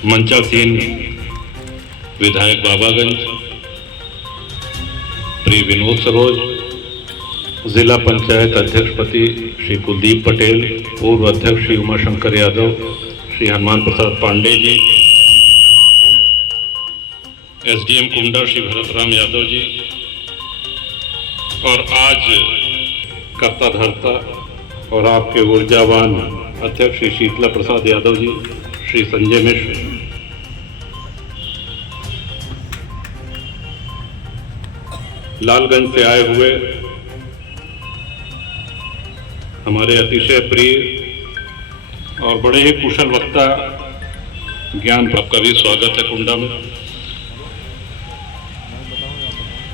मंचासीन विधायक बाबागंज, श्री विनोद सरोज, जिला पंचायत अध्यक्ष पति श्री कुलदीप पटेल, पूर्व अध्यक्ष श्री उमाशंकर यादव, श्री हनुमान प्रसाद पांडे जी, एसडीएम कुंडा श्री भरतराम यादव जी, और आज करता धरता और आपके ऊर्जावान अध्यक्ष श्री शीतला प्रसाद यादव जी, श्री संजय मिश्र, लालगंज से आए हुए हमारे अतिशय प्रिय और बड़े ही कुशल वक्ता ज्ञान, आपका भी स्वागत है कुंडा में।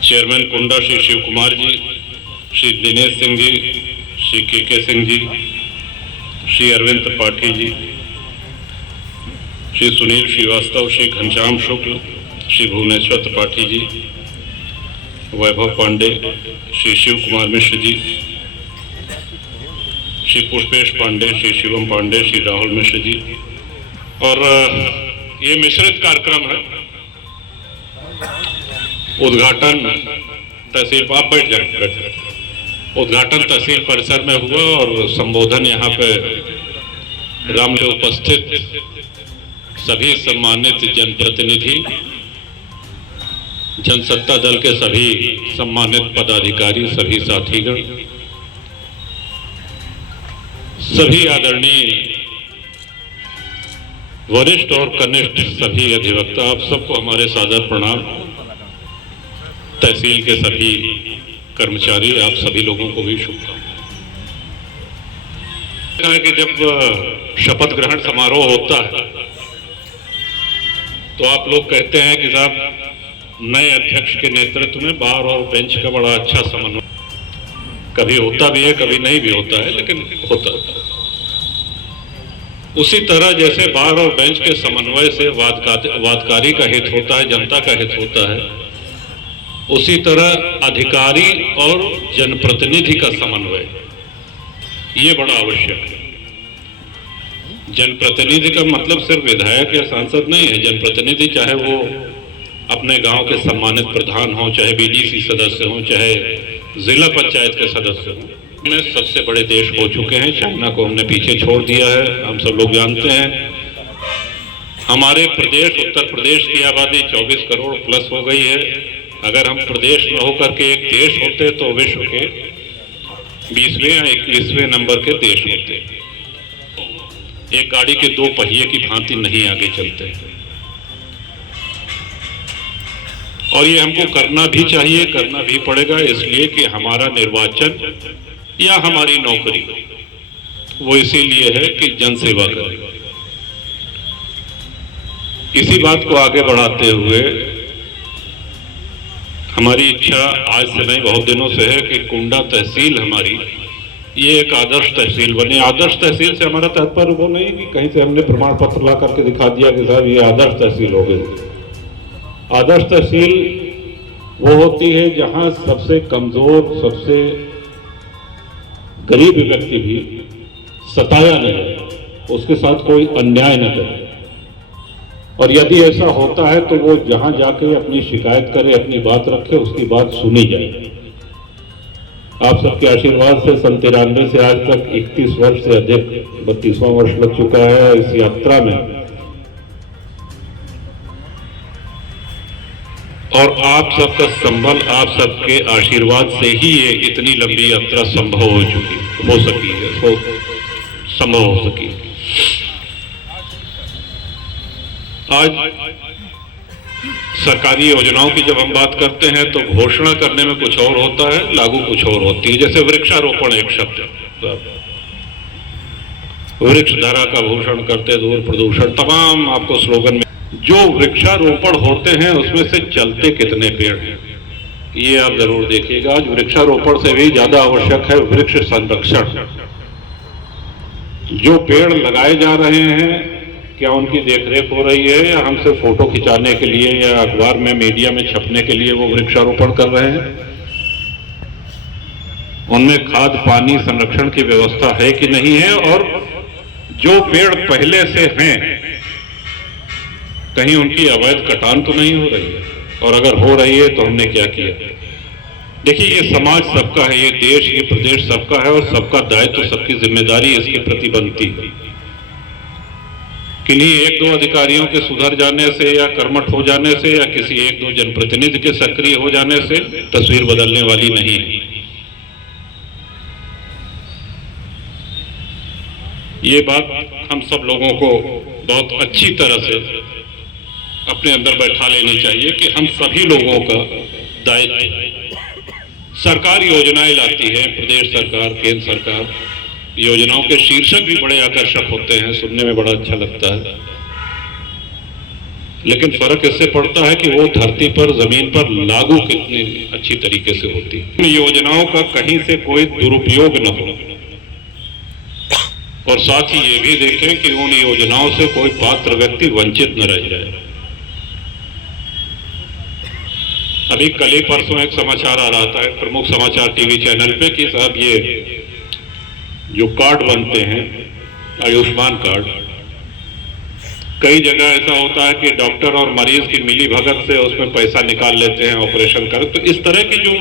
चेयरमैन कुंडा श्री शिव कुमार जी, श्री दिनेश सिंह जी, श्री के सिंह जी, श्री अरविंद त्रिपाठी जी, श्री सुनील श्रीवास्तव, श्री घनश्याम शुक्ल, श्री भुवनेश्वर त्रिपाठी जी, वैभव पांडे, श्री शिव कुमार मिश्र जी, श्री पुष्पेश पांडे, श्री शिवम पांडे, श्री राहुल मिश्र जी। और ये मिश्रित कार्यक्रम है। उद्घाटन तहसील, आप बैठ जाए। उद्घाटन तहसील परिसर में हुआ और संबोधन यहाँ पे राम में उपस्थित सभी सम्मानित जनप्रतिनिधि, जनसत्ता दल के सभी सम्मानित पदाधिकारी, सभी साथीगण, सभी आदरणीय वरिष्ठ और कनिष्ठ सभी अधिवक्ता, आप सबको हमारे सादर प्रणाम। तहसील के सभी कर्मचारी, आप सभी लोगों को भी शुभकामनाएं। कि जब शपथ ग्रहण समारोह होता है तो आप लोग कहते हैं कि साहब नए अध्यक्ष के नेतृत्व में बार और बेंच का बड़ा अच्छा समन्वय, कभी होता भी है कभी नहीं भी होता है, लेकिन होता है। उसी तरह जैसे बार और बेंच के समन्वय से वादकारी का हित होता है, जनता का हित होता है, उसी तरह अधिकारी और जनप्रतिनिधि का समन्वय ये बड़ा आवश्यक है। जनप्रतिनिधि का मतलब सिर्फ विधायक या सांसद नहीं है। जनप्रतिनिधि चाहे वो अपने गांव के सम्मानित प्रधान हो, चाहे बीडीसी सदस्य हो, चाहे जिला पंचायत के सदस्य हो। में सबसे बड़े देश हो चुके हैं, चाइना को हमने पीछे छोड़ दिया है, हम सब लोग जानते हैं। हमारे प्रदेश उत्तर प्रदेश की आबादी 24 करोड़ प्लस हो गई है। अगर हम प्रदेश में होकर के एक देश होते तो विश्व के 20वें या 21वें नंबर के देश होते। एक गाड़ी के दो पहिए की भांति नहीं आगे चलते, और ये हमको करना भी चाहिए, करना भी पड़ेगा, इसलिए कि हमारा निर्वाचन या हमारी नौकरी वो इसीलिए है कि जनसेवा करें। इसी बात को आगे बढ़ाते हुए हमारी इच्छा आज से नहीं, बहुत दिनों से है कि कुंडा तहसील हमारी ये एक आदर्श तहसील बने। आदर्श तहसील से हमारा तात्पर्य वो नहीं कि कहीं से हमने प्रमाण पत्र ला करके दिखा दिया कि साहब ये आदर्श तहसील हो गई। आदर्श तहसील वो होती है जहां सबसे कमजोर, सबसे गरीब व्यक्ति भी सताया नहीं, उसके साथ कोई अन्याय न करे, और यदि ऐसा होता है तो वो जहां जाके अपनी शिकायत करे, अपनी बात रखे, उसकी बात सुनी जाए। आप सबके आशीर्वाद से 93 से आज तक 31 वर्ष से अधिक 32वां वर्ष लग चुका है इस यात्रा में, और आप सबका संबल, आप सबके आशीर्वाद से ही ये इतनी लंबी यात्रा संभव हो सकी है। आज सरकारी योजनाओं की जब हम बात करते हैं तो घोषणा करने में कुछ और होता है, लागू कुछ और होती है। जैसे वृक्षारोपण एक शब्द, वृक्ष धरा का भूषण करते दूर प्रदूषण, तमाम आपको स्लोगन में जो वृक्षारोपण होते हैं उसमें से चलते कितने पेड़ हैं ये आप जरूर देखिएगा। आज वृक्षारोपण से भी ज्यादा आवश्यक है वृक्ष संरक्षण। जो पेड़ लगाए जा रहे हैं क्या उनकी देखरेख हो रही है, या हम सिर्फ फोटो खिंचाने के लिए या अखबार में मीडिया में छपने के लिए वो वृक्षारोपण कर रहे हैं? उनमें खाद पानी संरक्षण की व्यवस्था है कि नहीं है, और जो पेड़ पहले से हैं कहीं उनकी अवैध कटान तो नहीं हो रही है, और अगर हो रही है तो हमने क्या किया। देखिए, ये समाज सबका है, ये देश, ये प्रदेश सबका है, और सबका दायित्व, तो सबकी जिम्मेदारी इसके प्रति बनती है। किन्हीं एक दो अधिकारियों के सुधर जाने से या कर्मठ हो जाने से या किसी एक दो जनप्रतिनिधि के सक्रिय हो जाने से तस्वीर बदलने वाली नहीं है। ये बात हम सब लोगों को बहुत अच्छी तरह से अपने अंदर बैठा लेनी चाहिए कि हम सभी लोगों का दायित्व, सरकार योजनाएं लाती है, प्रदेश सरकार, केंद्र सरकार, योजनाओं के शीर्षक भी बड़े आकर्षक होते हैं, सुनने में बड़ा अच्छा लगता है, लेकिन फर्क इससे पड़ता है कि वो धरती पर, जमीन पर लागू कितनी अच्छी तरीके से होती है। इन योजनाओं का कहीं से कोई दुरुपयोग न हो, और साथ ही ये भी देखें कि उन योजनाओं से कोई पात्र व्यक्ति वंचित न रह जाए। अभी कल ही परसों एक समाचार आ रहा था प्रमुख समाचार टीवी चैनल पे कि साहब ये जो कार्ड बनते हैं, आयुष्मान कार्ड, कई जगह ऐसा होता है कि डॉक्टर और मरीज की मिली भगत से उसमें पैसा निकाल लेते हैं, ऑपरेशन कर। तो इस तरह की जो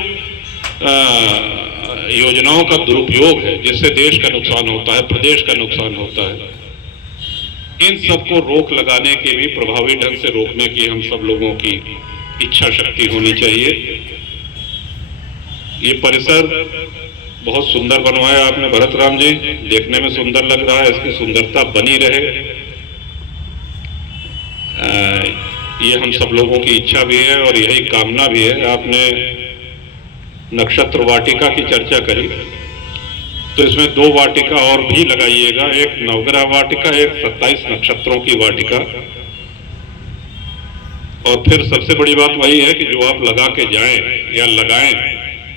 योजनाओं का दुरुपयोग है, जिससे देश का नुकसान होता है, प्रदेश का नुकसान होता है, इन सबको रोक लगाने के भी, प्रभावी ढंग से रोकने की हम सब लोगों की इच्छा शक्ति होनी चाहिए। ये परिसर बहुत सुंदर बनवाया आपने भरत राम जी, देखने में सुंदर लग रहा है, इसकी सुंदरता बनी रहे, ये हम सब लोगों की इच्छा भी है और यही कामना भी है। आपने नक्षत्र वाटिका की चर्चा करी, तो इसमें 2 वाटिका और भी लगाइएगा, एक नवग्रह वाटिका, एक 27 नक्षत्रों की वाटिका। और फिर सबसे बड़ी बात वही है कि जो आप लगा के जाएं या लगाएं,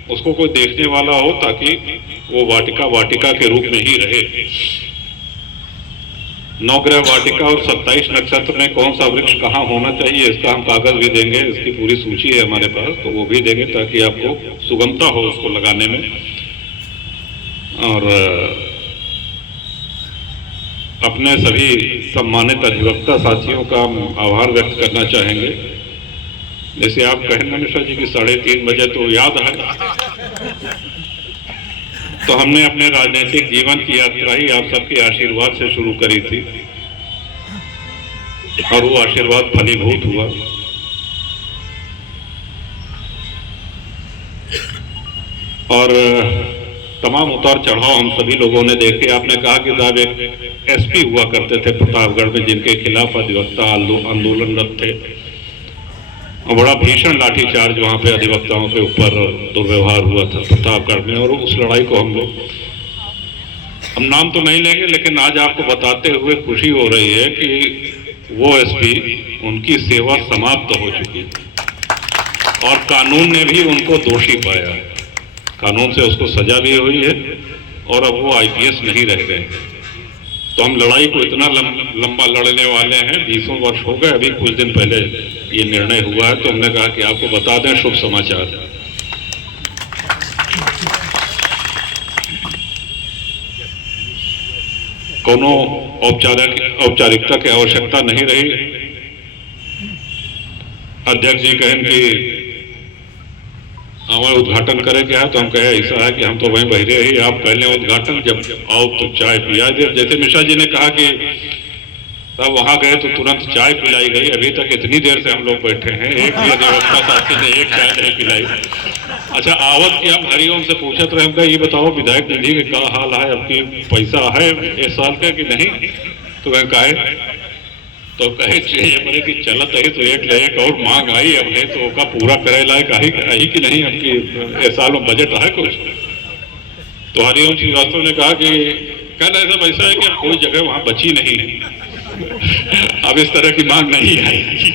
उसको कोई देखने वाला हो, ताकि वो वाटिका वाटिका के रूप में ही रहे। नवग्रह वाटिका और 27 नक्षत्र में कौन सा वृक्ष कहाँ होना चाहिए, इसका हम कागज भी देंगे, इसकी पूरी सूची है हमारे पास, तो वो भी देंगे ताकि आपको सुगमता हो उसको लगाने में। और अपने सभी सम्मानित अधिवक्ता साथियों का आभार व्यक्त करना चाहेंगे। जैसे आप कहें ना मिश्रा जी की 3:30 बजे, तो याद है, तो हमने अपने राजनीतिक जीवन की यात्रा ही आप सबके आशीर्वाद से शुरू करी थी, और वो आशीर्वाद फलीभूत हुआ। और तमाम उतार चढ़ाव हम सभी लोगों ने देखे। आपने कहा कि साहब एक एसपी हुआ करते थे प्रतापगढ़ में, जिनके खिलाफ अधिवक्ता आंदोलनरत थे, और बड़ा भीषण लाठीचार्ज वहां पे अधिवक्ताओं के ऊपर दुर्व्यवहार हुआ था प्रतापगढ़ में। और उस लड़ाई को हम नाम तो नहीं लेंगे, लेकिन आज आपको बताते हुए खुशी हो रही है कि वो एसपी, उनकी सेवा समाप्त हो चुकी और कानून ने भी उनको दोषी पाया, कानून से उसको सजा भी हुई है, और अब वो आईपीएस नहीं रह गए। तो हम लड़ाई को इतना लंबा लड़ने वाले हैं, 20 वर्ष हो गए। अभी कुछ दिन पहले ये निर्णय हुआ है, तो हमने कहा कि आपको बता दें शुभ समाचार। कोनो औपचारिकता की आवश्यकता नहीं रही। अध्यक्ष जी कहें कि हमारा उद्घाटन करे क्या है, तो हम कहे ऐसा है कि हम तो वहीं बहरे ही, आप पहले उद्घाटन, जब आओ तो चाय पिला दे। जैसे मिश्रा जी ने कहा कि तब वहां गए तो तुरंत चाय पिलाई गई, अभी तक इतनी देर से हम लोग बैठे हैं, एक भी अधिवक्ता साथी ने एक चाय नहीं पिलाई। अच्छा, आवत की हम हरिओम से पूछत रहे, हमका ये बताओ विधायक निधि के क्या हाल है, आपकी पैसा है इस साल का कि नहीं? तो वह कहे, तो कहे मैंने कि चलत है, तो एक ले एक और मांग आई, अब है तो का पूरा करे लायक आई कि नहीं, आपकी इस साल में बजट है कुछ? तो हरिओम श्रीवास्तव ने कहा कि कहना ऐसा है कि कोई जगह वहां बची नहीं है, अब इस तरह की मांग नहीं आएगी।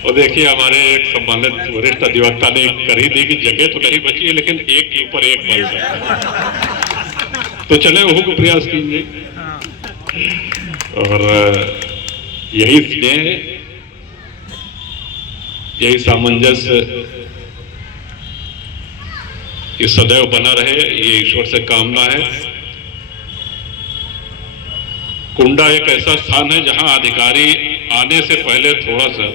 और देखिए, हमारे एक सम्मानित वरिष्ठ अधिवक्ता ने कर ही दी कि जगह तो नहीं बची है, लेकिन एक के ऊपर एक बन सकता, तो चले वो को प्रयास कीजिए। और यही स्नेह, यही सामंजस्य ये सदैव बना रहे, ये ईश्वर से कामना है। कुंडा एक ऐसा स्थान है जहां अधिकारी आने से पहले थोड़ा सा